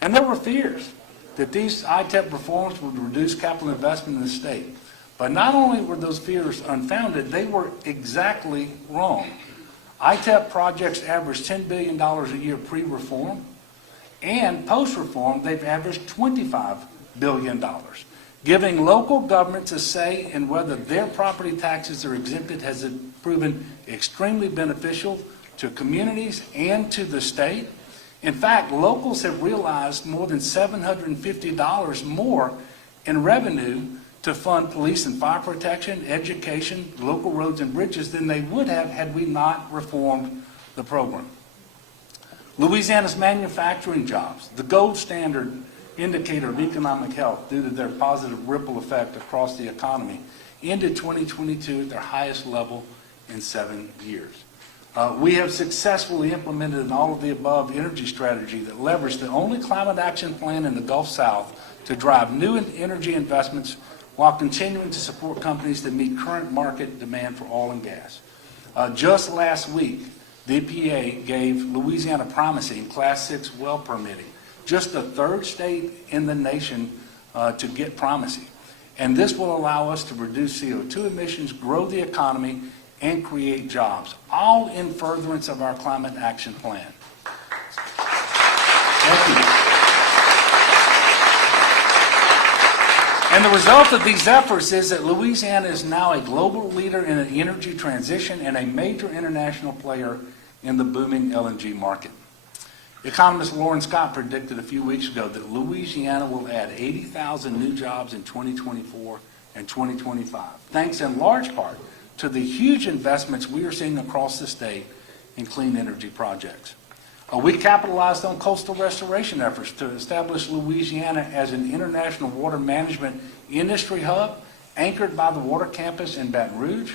And there were fears that these ITEP reforms would reduce capital investment in the state. But not only were those fears unfounded, they were exactly wrong. ITEP projects average $10 billion a year pre-reform, and post-reform, they've averaged $25 billion. Giving local governments a say in whether their property taxes are exempted has proven extremely beneficial to communities and to the state. In fact, locals have realized more than $750 more in revenue to fund police and fire protection, education, local roads and bridges than they would have had we not reformed the program. Louisiana's manufacturing jobs, the gold standard indicator of economic health due to their positive ripple effect across the economy, ended 2022 at their highest level in 7 years. We have successfully implemented an all-of-the-above energy strategy that leveraged the only climate action plan in the Gulf South to drive new energy investments while continuing to support companies that meet current market demand for oil and gas. Just last week, the EPA gave Louisiana primacy in Class 6 well permitting, just the third state in the nation to get primacy. And this will allow us to reduce CO2 emissions, grow the economy, and create jobs, all in furtherance of our climate action plan. Thank you. And the result of these efforts is that Louisiana is now a global leader in an energy transition and a major international player in the booming LNG market. Economist Lauren Scott predicted a few weeks ago that Louisiana will add 80,000 new jobs in 2024 and 2025, thanks in large part to the huge investments we are seeing across the state in clean energy projects. We capitalized on coastal restoration efforts to establish Louisiana as an international water management industry hub, anchored by the Water Campus in Baton Rouge.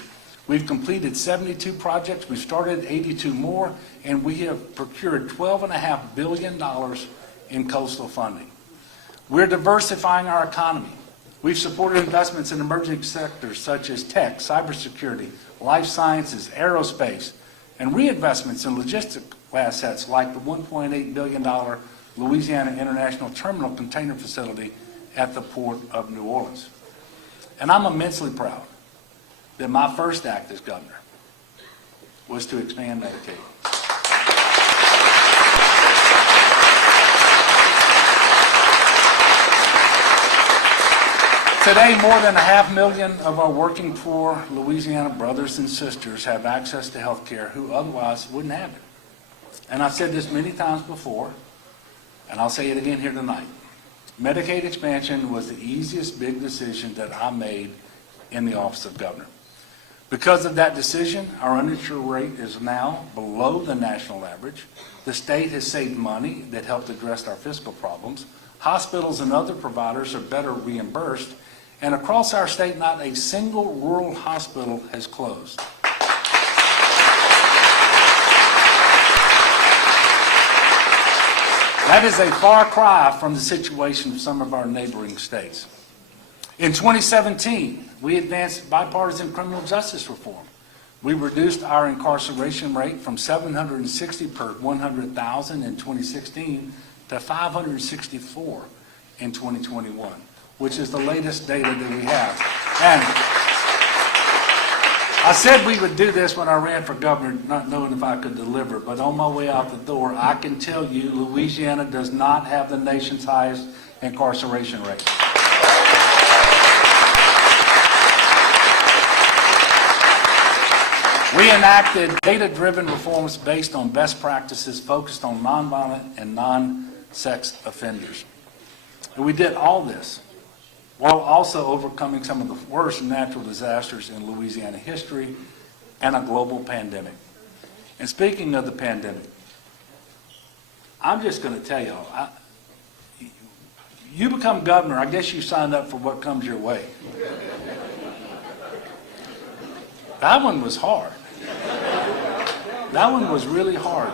We've completed 72 projects, we've started 82 more, and we have procured $12.5 billion in coastal funding. We're diversifying our economy. We've supported investments in emerging sectors such as tech, cybersecurity, life sciences, aerospace, and reinvestments in logistic assets like the $1.8 billion Louisiana International Terminal container facility at the Port of New Orleans. And I'm immensely proud that my first act as governor was to expand Medicaid. Today, more than 500,000 of our working poor Louisiana brothers and sisters have access to health care who otherwise wouldn't have it. And I've said this many times before, and I'll say it again here tonight. Medicaid expansion was the easiest big decision that I made in the office of governor. Because of that decision, our uninsured rate is now below the national average. The state has saved money that helped address our fiscal problems. Hospitals and other providers are better reimbursed. And across our state, not a single rural hospital has closed. That is a far cry from the situation of some of our neighboring states. In 2017, we advanced bipartisan criminal justice reform. We reduced our incarceration rate from 760 per 100,000 in 2016 to 564 in 2021, which is the latest data that we have. And I said we would do this when I ran for governor, not knowing if I could deliver, but on my way out the door, I can tell you Louisiana does not have the nation's highest incarceration rate. We enacted data-driven reforms based on best practices focused on nonviolent and non-sex offenders. And we did all this while also overcoming some of the worst natural disasters in Louisiana history and a global pandemic. And speaking of the pandemic, I'm just going to tell y'all, you become governor, I guess you signed up for what comes your way. That one was hard. That one was really hard.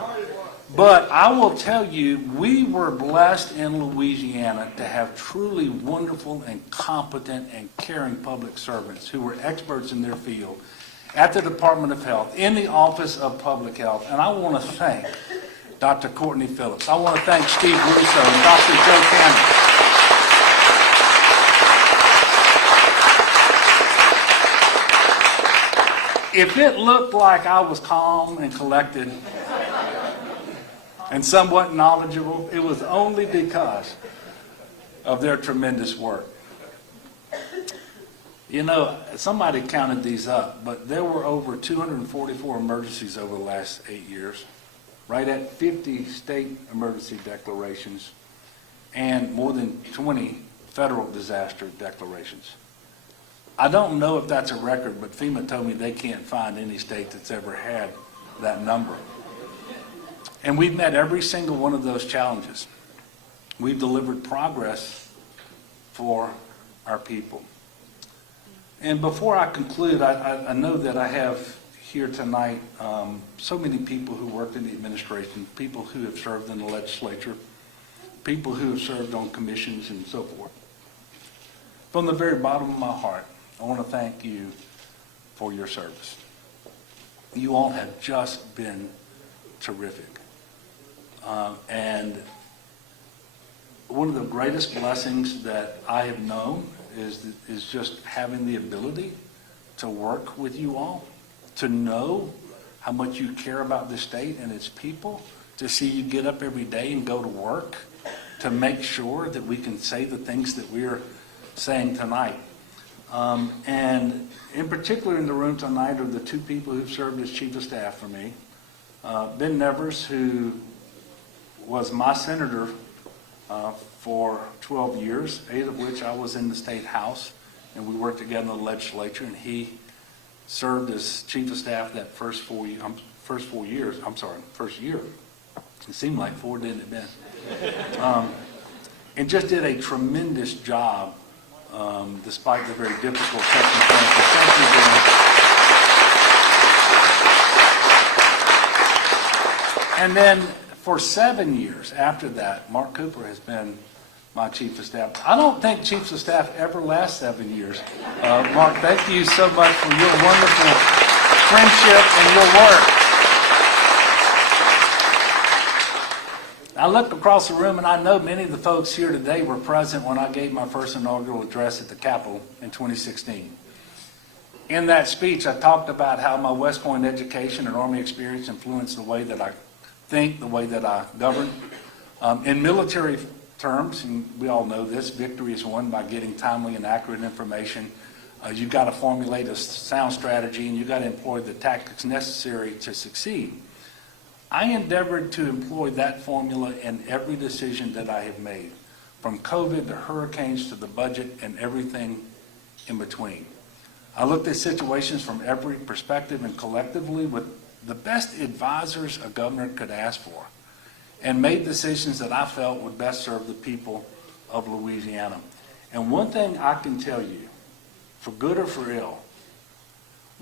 But I will tell you, we were blessed in Louisiana to have truly wonderful and competent and caring public servants who were experts in their field at the Department of Health, in the Office of Public Health. And I want to thank Dr. Courtney Phillips. I want to thank Steve Russo and Dr. Joe Cannon. If it looked like I was calm and collected and somewhat knowledgeable, it was only because of their tremendous work. You know, somebody counted these up, but there were over 244 emergencies over the last 8 years, right at 50 state emergency declarations, and more than 20 federal disaster declarations. I don't know if that's a record, but FEMA told me they can't find any state that's ever had that number. And we've met every single one of those challenges. We've delivered progress for our people. And before I conclude, I know that I have here tonight so many people who worked in the administration, people who have served in the legislature, people who have served on commissions and so forth. From the very bottom of my heart, I want to thank you for your service. You all have just been terrific. And one of the greatest blessings that I have known is just having the ability to work with you all, to know how much you care about the state and its people, to see you get up every day and go to work, to make sure that we can say the things that we're saying tonight. And in particular in the room tonight are the two people who've served as chief of staff for me. Ben Nevers, who was my senator for 12 years, 8 of which I was in the state house, and we worked together in the legislature, and he served as chief of staff that first year. It seemed like 4, didn't it, Ben? And just did a tremendous job despite the very difficult circumstances. And then for 7 years after that, Mark Cooper has been my chief of staff. I don't think chiefs of staff ever last 7 years. Mark, thank you so much for your wonderful friendship and your work. I look across the room and I know many of the folks here today were present when I gave my first inaugural address at the Capitol in 2016. In that speech, I talked about how my West Point education and Army experience influenced the way that I think, the way that I govern. In military terms, and we all know this, victory is won by getting timely and accurate information. You've got to formulate a sound strategy, and you've got to employ the tactics necessary to succeed. I endeavored to employ that formula in every decision that I have made, from COVID to hurricanes to the budget and everything in between. I looked at situations from every perspective and collectively with the best advisors a governor could ask for, and made decisions that I felt would best serve the people of Louisiana. And one thing I can tell you, for good or for ill,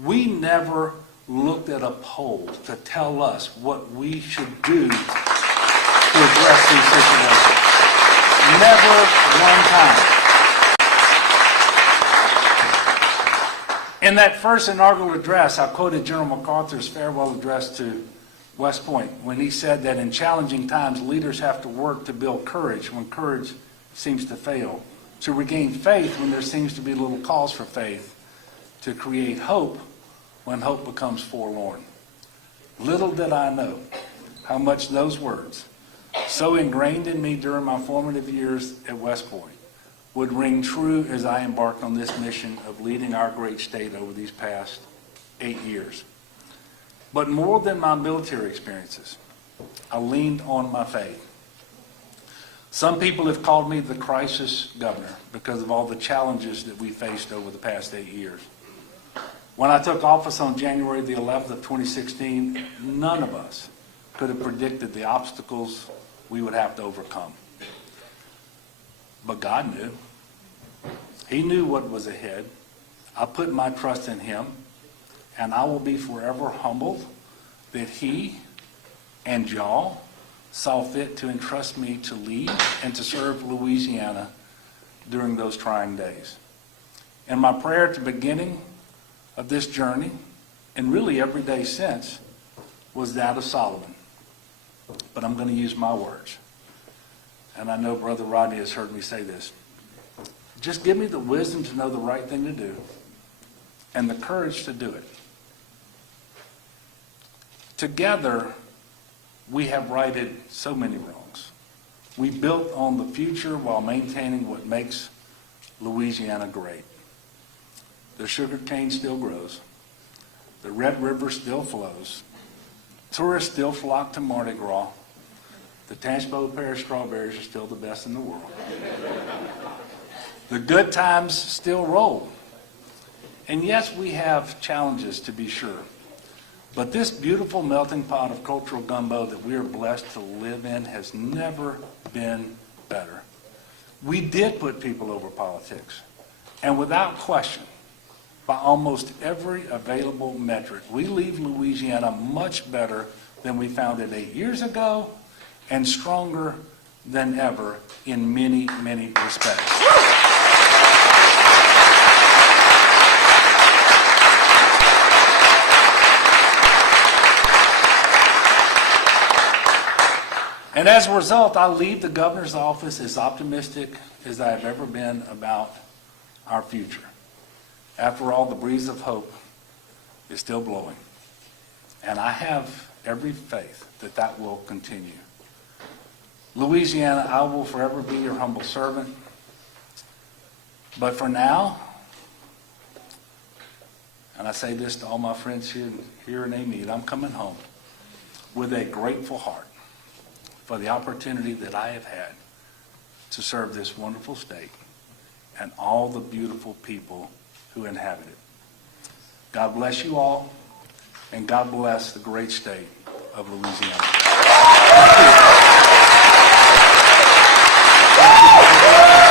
we never looked at a poll to tell us what we should do to address these situations. Never one time. In that first inaugural address, I quoted General MacArthur's farewell address to West Point when he said that in challenging times, leaders have to work to build courage when courage seems to fail, to regain faith when there seems to be little cause for faith, to create hope when hope becomes forlorn. Little did I know how much those words, so ingrained in me during my formative years at West Point, would ring true as I embarked on this mission of leading our great state over these past 8 years. But more than my military experiences, I leaned on my faith. Some people have called me the crisis governor because of all the challenges that we faced over the past 8 years. When I took office on January the 11th of 2016, none of us could have predicted the obstacles we would have to overcome. But God knew. He knew what was ahead. I put my trust in him, and I will be forever humbled that he and y'all saw fit to entrust me to lead and to serve Louisiana during those trying days. And my prayer at the beginning of this journey, and really every day since, was that of Solomon. But I'm going to use my words. And I know Brother Rodney has heard me say this. Just give me the wisdom to know the right thing to do and the courage to do it. Together, we have righted so many wrongs. We built on the future while maintaining what makes Louisiana great. The sugar cane still grows. The Red River still flows. Tourists still flock to Mardi Gras. The Tangipahoa pear strawberries are still the best in the world. The good times still roll. And yes, we have challenges to be sure. But this beautiful melting pot of cultural gumbo that we are blessed to live in has never been better. We did put people over politics. And without question, by almost every available metric, we leave Louisiana much better than we found it 8 years ago, and stronger than ever in many, many respects. And as a result, I leave the governor's office as optimistic as I have ever been about our future. After all, the breeze of hope is still blowing. And I have every faith that that will continue. Louisiana, I will forever be your humble servant. But for now, and I say this to all my friends here in they meet, I'm coming home with a grateful heart for the opportunity that I have had to serve this wonderful state and all the beautiful people who inhabit it. God bless you all, and God bless the great state of Louisiana. Thank you.